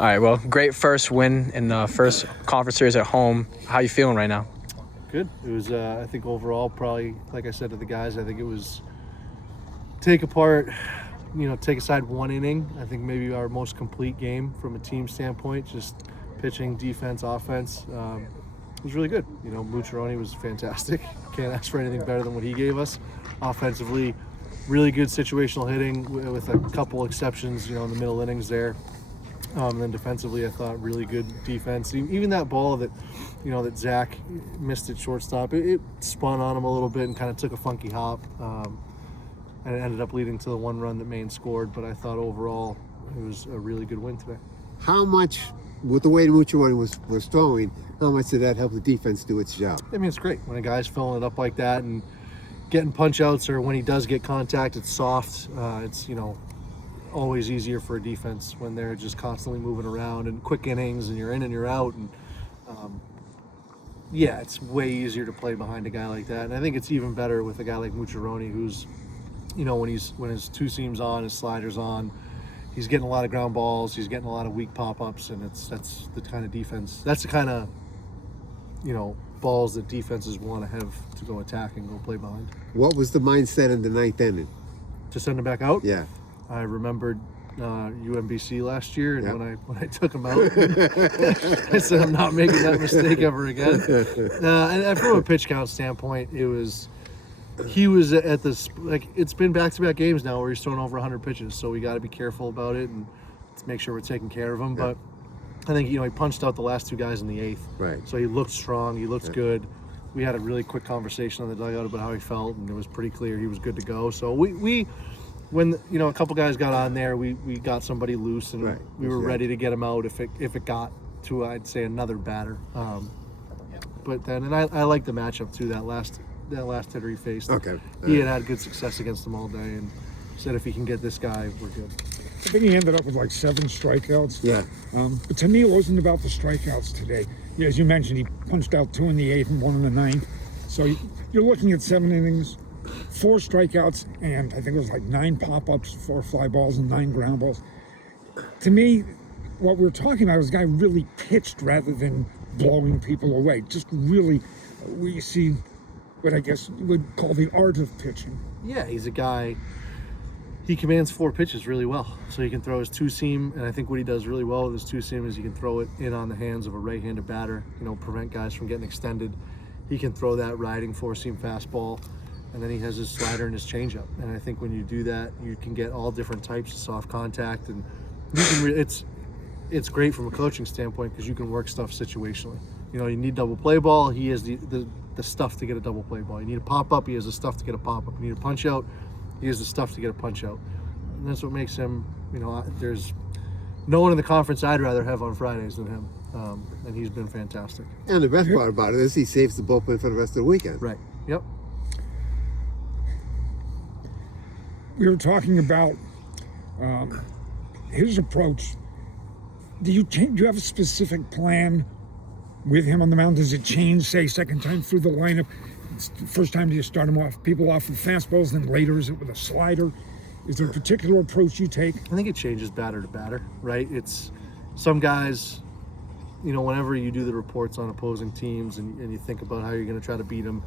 All right, well, great first win in the first conference series at home. How you feeling right now? Good. It was, I think overall, probably, like I said to the guys, I think it was take aside one inning. I think maybe our most complete game from a team standpoint, just pitching, defense, offense. It was really good. Mucciaroni was fantastic. Can't ask for anything better than what he gave us. Offensively, really good situational hitting with a couple exceptions, in the middle innings there. And then defensively, I thought really good defense. Even that ball that Zach missed at shortstop, it spun on him a little bit and kind of took a funky hop. And it ended up leading to the one run that Maine scored. But I thought overall it was a really good win today. How much, with the way Mucciaroni was throwing, how much did that help the defense do its job? I mean, it's great when a guy's filling it up like that and getting punch outs, or when he does get contact, it's soft. It's always easier for a defense when they're just constantly moving around and quick innings and you're in and you're out. And it's way easier to play behind a guy like that. And I think it's even better with a guy like Mucciaroni, who's when his two seams on, his sliders on, he's getting a lot of ground balls, he's getting a lot of weak pop-ups, and that's the kind of defense, that's the kind of balls that defenses want to have to go attack and go play behind. What was the mindset in the ninth inning? To send him back out? Yeah. I remembered UMBC last year, and when I took him out, I said I'm not making that mistake ever again. And from a pitch count standpoint, he was at this, it's been back-to-back games now where he's thrown over 100 pitches, so we got to be careful about it and to make sure we're taking care of him. Yeah. But I think he punched out the last two guys in the eighth, right? So he looked strong, he looked good. We had a really quick conversation on the dugout about how he felt, and it was pretty clear he was good to go. So we when a couple guys got on there, we got somebody loose, and we were ready to get him out if it got to, I'd say, another batter. But then, and I like the matchup too. That last hitter he faced. Okay. He had good success against them all day, and said if he can get this guy, we're good. I think he ended up with 7 strikeouts. Yeah. But to me, it wasn't about the strikeouts today. As you mentioned, he punched out 2 in the 8th and 1 in the 9th. So you're looking at 7 innings, 4 strikeouts, and I think it was 9 pop-ups, 4 fly balls, and 9 ground balls. To me, what we're talking about is a guy really pitched rather than blowing people away. Just really, we see what I guess you would call the art of pitching. Yeah, he's a guy, he commands 4 pitches really well. So he can throw his two-seam, and I think what he does really well with his two-seam is he can throw it in on the hands of a right-handed batter, prevent guys from getting extended. He can throw that riding 4-seam fastball, and then he has his slider and his changeup. And I think when you do that, you can get all different types of soft contact, and you can it's great from a coaching standpoint because you can work stuff situationally. You need double play ball, he has the stuff to get a double play ball. You need a pop-up, he has the stuff to get a pop-up. You need a punch-out, he has the stuff to get a punch-out. And that's what makes him, there's no one in the conference I'd rather have on Fridays than him. And he's been fantastic. And the best part about it is he saves the bullpen for the rest of the weekend. Right, yep. We were talking about his approach. Do you have a specific plan with him on the mound? Does it change, say, second time through the lineup? First time do you start people off with fastballs, then later is it with a slider? Is there a particular approach you take? I think it changes batter to batter, right? It's some guys, whenever you do the reports on opposing teams and you think about how you're going to try to beat them,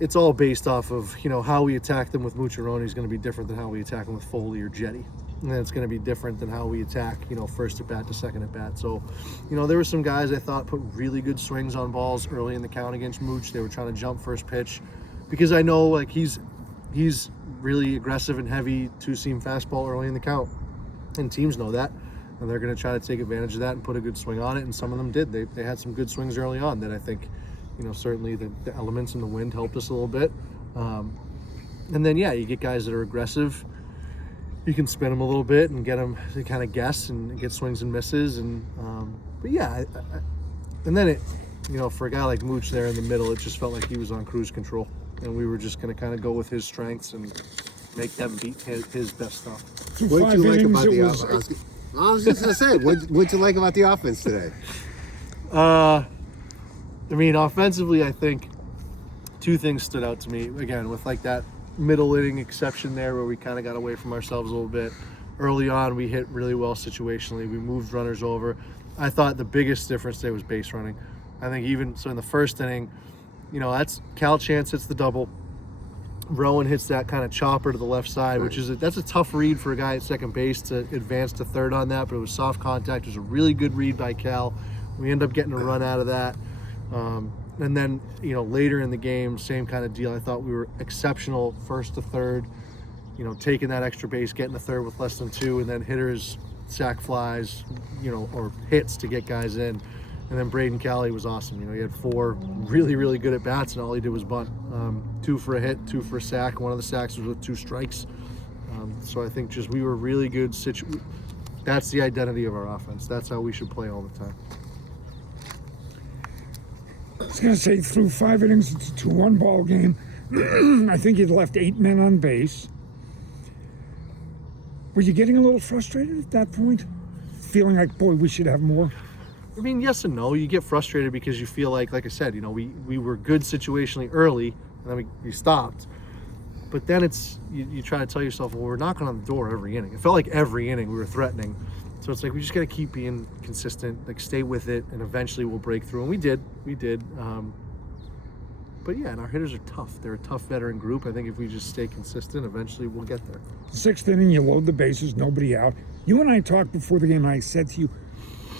it's all based off of, how we attack them with Mucciaroni is going to be different than how we attack them with Foley or Jetty. And then it's going to be different than how we attack, first at bat to second at bat. So, there were some guys I thought put really good swings on balls early in the count against Mooch. They were trying to jump first pitch because I know he's really aggressive and heavy two-seam fastball early in the count. And teams know that. And they're going to try to take advantage of that and put a good swing on it. And some of them did. They had some good swings early on that I think, certainly the elements in the wind helped us a little bit. And then, you get guys that are aggressive. You can spin them a little bit and get them to kind of guess and get swings and misses. And and then it, for a guy like Mooch there in the middle, it just felt like he was on cruise control. And we were just going to kind of go with his strengths and make them beat his best stuff. What did you like about the offense? I was just going to say, what did you like about the offense today? Offensively, I think 2 things stood out to me. Again, with that middle inning exception there where we kind of got away from ourselves a little bit. early on we hit really well situationally. We moved runners over. I thought the biggest difference today was base running. I think even so in the first inning, that's Cal Chance hits the double. Rowan hits that kind of chopper to the left side, which is that's a tough read for a guy at second base to advance to third on that, but it was soft contact. It was a really good read by Cal. We end up getting a run out of that. And then, later in the game, same kind of deal. I thought we were exceptional first to third, taking that extra base, getting to third with less than 2, and then hitters, sac flies, or hits to get guys in. And then Braden Cali was awesome. He had 4 really, really good at bats, and all he did was bunt. 2 for a hit, 2 for a sack. One of the sacks was with 2 strikes. So I think we were really good. That's the identity of our offense. That's how we should play all the time. I was going to say, through 5 innings, it's a 2-1 ball game. I think you'd left 8 men on base. Were you getting a little frustrated at that point? Feeling like, boy, we should have more? I mean, yes and no. You get frustrated because you feel like I said, we were good situationally early, and then we stopped. But then you try to tell yourself, well, we're knocking on the door every inning. It felt like every inning we were threatening. So it's like we just got to keep being consistent, stay with it, and eventually we'll break through. And we did. But yeah, and our hitters are tough. They're a tough veteran group. I think if we just stay consistent, eventually we'll get there. 6th inning, you load the bases, nobody out. You and I talked before the game, and I said to you,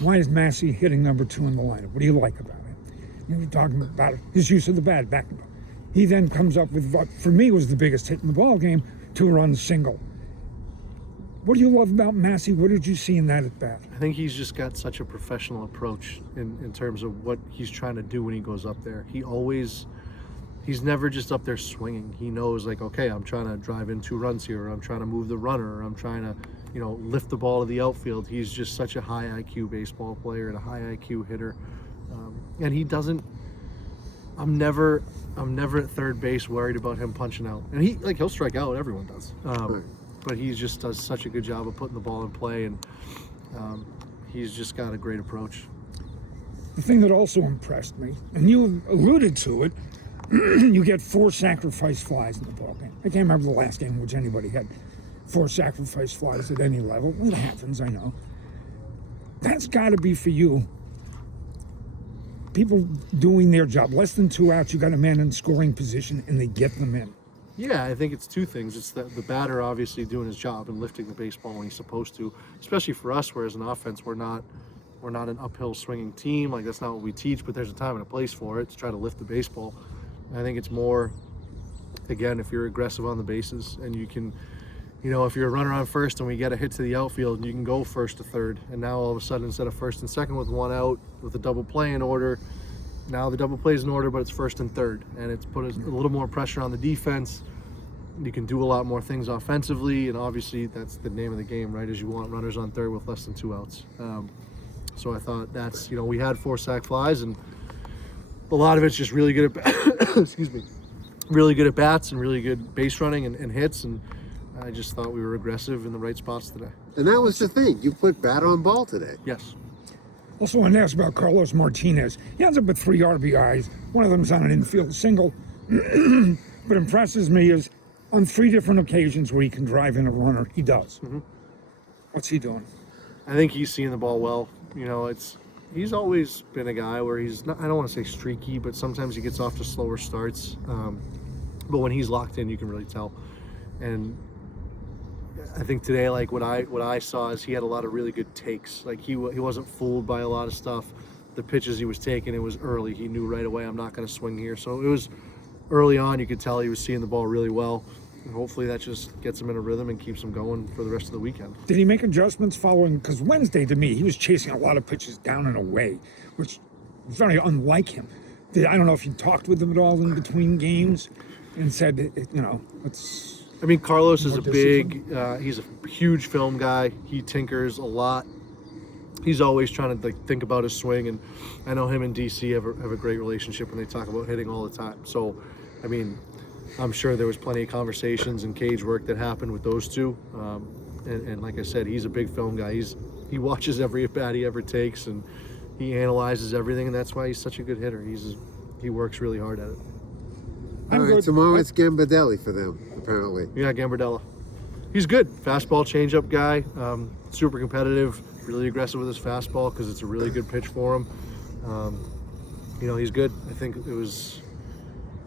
why is Massey hitting number 2 in the lineup? What do you like about it? You were talking about his use of the bat back. He then comes up with what for me was the biggest hit in the ball game, 2-run single. What do you love about Massey? What did you see in that at bat? I think he's just got such a professional approach in terms of what he's trying to do when he goes up there. He's never just up there swinging. He knows okay, I'm trying to drive in 2 runs here, or I'm trying to move the runner, or I'm trying to, lift the ball to the outfield. He's just such a high IQ baseball player and a high IQ hitter. And he doesn't, I'm never at third base worried about him punching out. And he'll strike out, everyone does. But he just does such a good job of putting the ball in play, and he's just got a great approach. The thing that also impressed me, and you alluded to it, you get 4 sacrifice flies in the ballgame. I can't remember the last game in which anybody had 4 sacrifice flies at any level. It happens, I know. That's got to be for you. People doing their job. Less than 2 outs, you got a man in scoring position, and they get them in. Yeah, I think it's 2 things. It's the batter obviously doing his job and lifting the baseball when he's supposed to, especially for us, whereas in offense, we're not an uphill swinging team. That's not what we teach, but there's a time and a place for it to try to lift the baseball. I think it's more, again, if you're aggressive on the bases and you can, if you're a runner on first and we get a hit to the outfield and you can go first to third, and now all of a sudden instead of first and second with 1 out with a double play in order, now the double play is in order, but it's first and third, and it's put a little more pressure on the defense. You can do a lot more things offensively, and obviously that's the name of the game, right? Is you want runners on third with less than 2 outs. So I thought that's, we had 4 sac flies, and a lot of it's just really good at excuse me, really good at bats and really good base running and hits, and I just thought we were aggressive in the right spots today. And that was the thing. You put bat on ball today. Yes. Also, want to ask about Carlos Martinez. He ends up with 3 RBIs. One of them's on an infield single. What impresses me is on 3 different occasions where he can drive in a runner, he does. Mm-hmm. What's he doing? I think he's seeing the ball well. He's always been a guy where he's not, I don't want to say streaky, but sometimes he gets off to slower starts. But when he's locked in, you can really tell. And I think today, what I saw is he had a lot of really good takes. He wasn't fooled by a lot of stuff. The pitches he was taking, it was early. He knew right away, I'm not going to swing here. So it was early on. You could tell he was seeing the ball really well. And hopefully that just gets him in a rhythm and keeps him going for the rest of the weekend. Did he make adjustments following? Because Wednesday, to me, he was chasing a lot of pitches down and away, which was very unlike him. I don't know if you talked with him at all in between games and said, it's... I mean, Carlos is he's a huge film guy. He tinkers a lot. He's always trying to think about his swing, and I know him and DC have a great relationship, and they talk about hitting all the time. So, I mean, I'm sure there was plenty of conversations and cage work that happened with those 2. And like I said, he's a big film guy. He watches every at-bat he ever takes, and he analyzes everything, and that's why he's such a good hitter. He works really hard at it. All right, tomorrow it's Gambardelli for them, apparently. Yeah, Gambardella. He's good. Fastball, changeup guy. Super competitive. Really aggressive with his fastball because it's a really good pitch for him. He's good. I think it was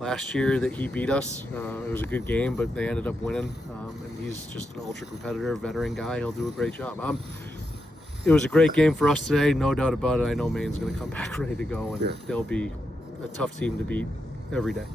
last year that he beat us. It was a good game, but they ended up winning. And he's just an ultra competitor, veteran guy. He'll do a great job. It was a great game for us today, no doubt about it. I know Maine's going to come back ready to go, and they'll be a tough team to beat every day.